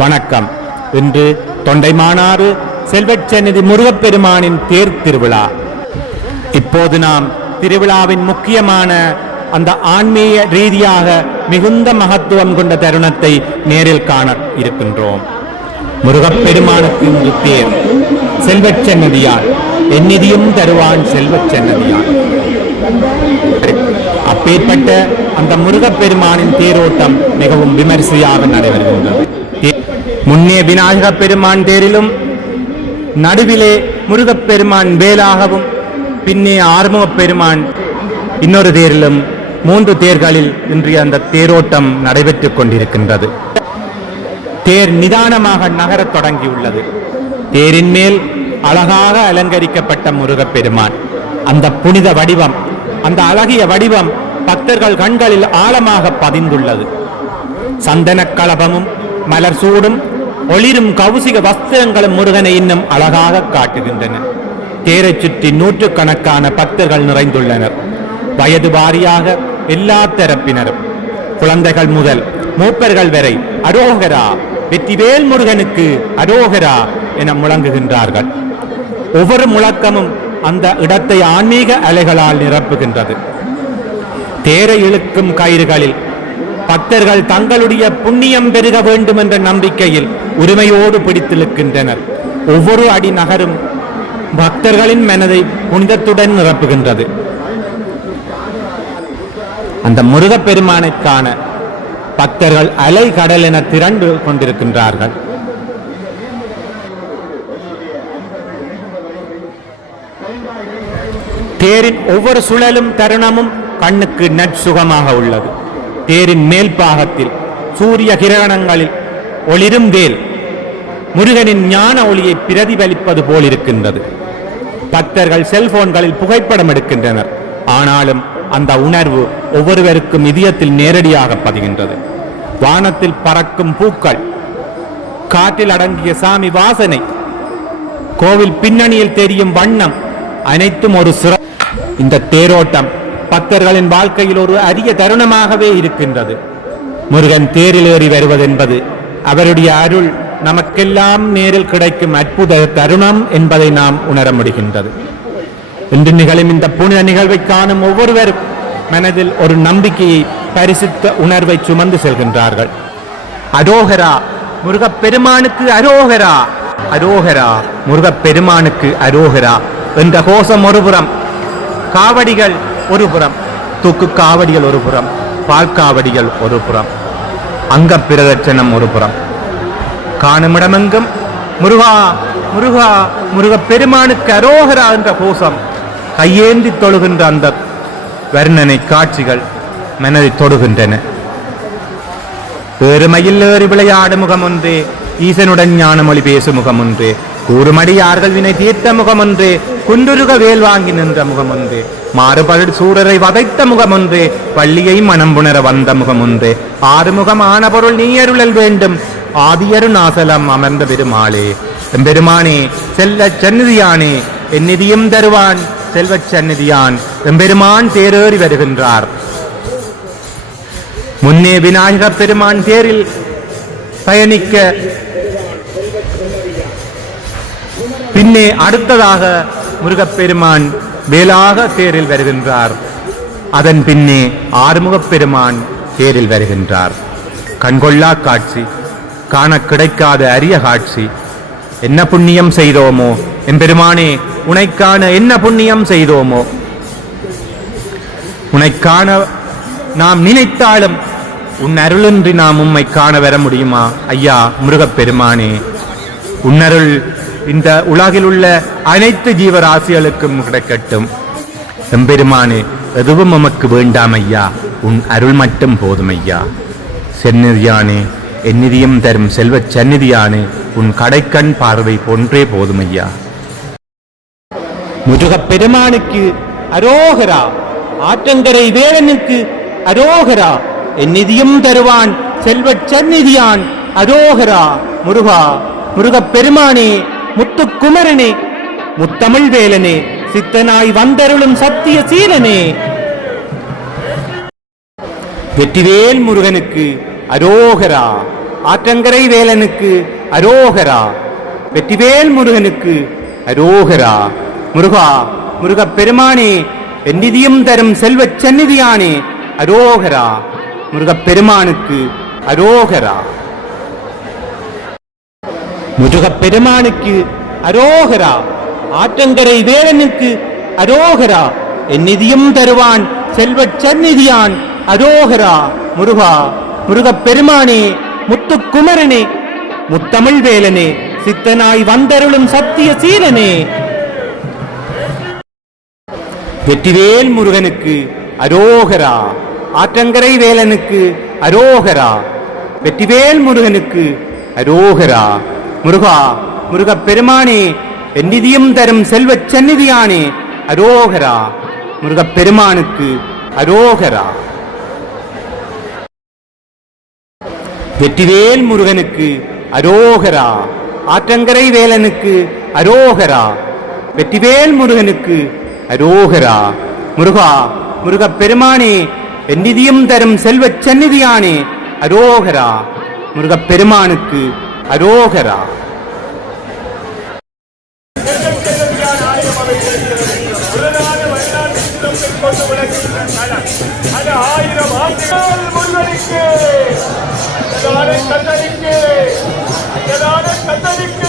வணக்கம். இன்று தொண்டைமானாறு செல்வச்சந்நிதி முருகப்பெருமானின் தேர் திருவிழா. இப்போது நாம் திருவிழாவின் முக்கியமான அந்த ஆன்மீக ரீதியாக மிகுந்த மகத்துவம் கொண்ட தருணத்தை நேரில் காண இருக்கின்றோம். முருகப்பெருமானுக்கு இன்று தேர் செல்வச்சந்நிதியால் எந்நிதியும் தருவான் செல்வச்சந்நிதியால். அப்பேற்பட்ட அந்த முருகப்பெருமானின் தேரோட்டம் மிகவும் விமரிசையாக நடைபெறுகின்றது. முன்னே விநாயக பெருமான் தேரிலும், நடுவிலே முருகப்பெருமான் வேலாகவும், பின்னே ஆறுமுகப் பெருமான் இன்னொரு தேரிலும் 3 தேர்களில் இன்றைய அந்த தேரோட்டம் நடைபெற்றுக் கொண்டிருக்கின்றது. தேர் நிதானமாக நகரத் தொடங்கியுள்ளது. தேரின் மேல் அழகாக அலங்கரிக்கப்பட்ட முருகப்பெருமான், அந்த புனித வடிவம், அந்த அழகிய வடிவம் பக்தர்கள் கண்களில் ஆழமாக பதிந்துள்ளது. சந்தன களபமும் மலர் சூடும் ஒளிரும் கௌசிக வஸ்திரங்களும் முருகனை இன்னும் அழகாக காட்டுகின்றன. தேரை சுற்றி 100கணக்கான பக்தர்கள் நிறைந்துள்ளனர். வயது வாரியாக எல்லா தரப்பினரும், குழந்தைகள் முதல் மூப்பர்கள் வரை அரோகரா, வெற்றிவேல் முருகனுக்கு அரோகரா என முழங்குகின்றார்கள். ஒவ்வொரு முழக்கமும் அந்த இடத்தை ஆன்மீக அலைகளால் நிரப்புகின்றது. தேரை இழுக்கும் கயிறுகளில் பக்தர்கள் தங்களுடைய புண்ணியம் பெருக வேண்டும் என்ற நம்பிக்கையில் உரிமையோடு பிடித்திருக்கின்றனர். ஒவ்வொரு அடி நகரும் பக்தர்களின் மனதை புனிதத்துடன் நிரப்புகின்றது. அந்த முருகப்பெருமானை காண பக்தர்கள் அலை கடல் என திரண்டு கொண்டிருக்கின்றார்கள். தேரின் ஒவ்வொரு சுழலும் தருணமும் கண்ணுக்கு நற்சுகமாக உள்ளது. தேரின் மேல் பாகத்தில் சூரிய கிரணங்களில் ஒளிரும் வேல் முருகனின் ஞான ஒளியை பிரதிபலிப்பது போல் இருக்கின்றது. பக்தர்கள் செல்போன்களில் புகைப்படம் எடுக்கின்றனர். ஆனாலும் அந்த உணர்வு ஒவ்வொருவருக்கும் இதயத்தில் நேரடியாக பதிகின்றது. வானத்தில் பறக்கும் பூக்கள், காற்றில் அடங்கிய சாமி வாசனை, கோவில் பின்னணியில் தெரியும் வண்ணம் அனைத்தும் ஒரு சிற. இந்த தேரோட்டம் பக்தர்களின் வாழ்க்கையில் ஒரு அரிய தருணமாகவே இருக்கின்றது. முருகன் தேரில் ஏறி வருவது என்பது அவருடைய அருள் நமக்கெல்லாம் நேரில் கிடைக்கும் அற்புத தருணம் என்பதை நாம் உணர முடிகின்றது. இன்று நிகழும் இந்த புனித நிகழ்வை காணும் ஒவ்வொருவரும் மனதில் ஒரு நம்பிக்கையை, பரிசுத்த உணர்வை சுமந்து செல்கின்றார்கள். அரோகரா, முருகப்பெருமானுக்கு அரோகரா, அரோகரா, முருகப்பெருமானுக்கு அரோகரா என்ற கோஷம் ஒருபுறம், காவடிகள் ஒருபுறம், தூக்கு காவடிகள் ஒருபுறம், பால்காவடிகள் ஒருபுறம், அங்க பிரதட்சணம் ஒருபுறம், காணுமிடமெங்கும் முருகா முருகா முருகப்பெருமானுக்கு அரோகரா என்ற கோஷம், கையேந்தி தொழுகின்ற அந்த வர்ணனை காட்சிகள் மனதை தொடுகின்றன. ஏறுமையில் ஏறி விளையாடு முகம் ஒன்றே, ஈசனுடன் ஞான மொழி பேசு முகம் ஒன்றே, கூறுமடியார்கள் வினை தீர்த்த முகம் ஒன்றே, குண்டுருக வேல் வாங்கி நின்ற முகம் ஒன்றே, மாறுபடு சூரரை வதைத்த முகம் ஒன்றே, பள்ளியை மனம்புணர வந்த முகம் ஒன்றே, ஆறுமுகம் ஆன பொருள் நீ அருளல் வேண்டும், ஆதியரு நாசலம் அமர்ந்த பெருமாளே, எம்பெருமானே செல்வ சந்நிதியானே, என் நிதியும் தருவான் செல்வச் சந்நிதியான், எம்பெருமான் தேரேறி வருகின்றார். முன்னே விநாயகப் பெருமான் தேரில் பயணிக்க, பின்னே அடுத்ததாக முருகப்பெருமான் வேலாக தேரில் வருகின்றார். அதன் பின்னே ஆறுமுகப் பெருமான் தேரில் வருகின்றார். கண்கொள்ளா காட்சி, காண கிடைக்காத அரிய காட்சி. என்ன புண்ணியம் செய்தோமோ எம்பெருமானே, உனைக்காண என்ன புண்ணியம் செய்தோமோ. உனைக்காண நாம் நினைத்தாலும் உன் அருளின்றி நாம் உம்மை காண வர முடியுமா? ஐயா முருகப்பெருமானே, உன்னருள் இந்த உலகில் உள்ள அனைத்து ஜீவராசிகளுக்கும் கிடைக்கட்டும். எம்பெருமானே, எதுவும் நமக்கு வேண்டாம் ஐயா, உன் அருள் மட்டும் போதும் ஐயா. செந்நிதியானே, என் நிதியம் தரும் செல்வச் சந்நிதியானே, உன் கடைக்கண் பார்வை போன்றே போதும் ஐயா. முருகப்பெருமானுக்கு அரோகரா, ஆற்றங்கரை வேலனுக்கு அரோகரா, என் நிதியம் தருவான் செல்வச் சந்நிதியான் அரோகரா. முருகா, முருகப்பெருமானே, முத்துக்குமரனே, முத்தமிழ் வேலனே, சித்தனாய் வந்தருளும் சத்திய சீலனே, வெற்றிவேல் முருகனுக்கு அரோகரா, ஆற்றங்கரை வேலனுக்கு அரோகரா. வெற்றிவேல் முருகனுக்கு அரோகரா. முருகா, முருகப் பெருமானே, எந்நிதியும் தரும் செல்வச் சந்நிதியானே அரோகரா. முருகப் பெருமானுக்கு அரோகரா. முருகப் பெருமானுக்கு அரோகரா. ஆற்றங்கரை வேலனுக்கு அரோகரா. எந்நிதியும் தருவான் செல்வச் சந்நிதியான் அரோகரா. முருகா, முருகப் பெருமானே, முத்துக்குமரனே, முத்தமிழ் வேலனே, சித்தனாய் வந்தருளும் சத்திய சீலனே. வெற்றிவேல் முருகனுக்கு அரோகரா. ஆற்றங்கரை வேலனுக்கு அரோகரா. வெற்றிவேல் முருகனுக்கு அரோகரா. முருகா, முருகப் பெருமானே, எந்நிதியும் தரும் செல்வச் சந்நிதியானே அரோகரா. முருகப் பெருமானுக்கு அரோகரா. வெற்றிவேல் முருகனுக்கு அரோகரா. ஆற்றங்கரை வேலனுக்கு அரோகரா. வெற்றிவேல் முருகனுக்கு அரோகரா. முருகா, முருகப் பெருமானே, எந்நிதியும் தரும் செல்வச் சந்நிதியானே அரோகரா. முருகப் பெருமானுக்கு அரோகரா. கத்தரிக்கு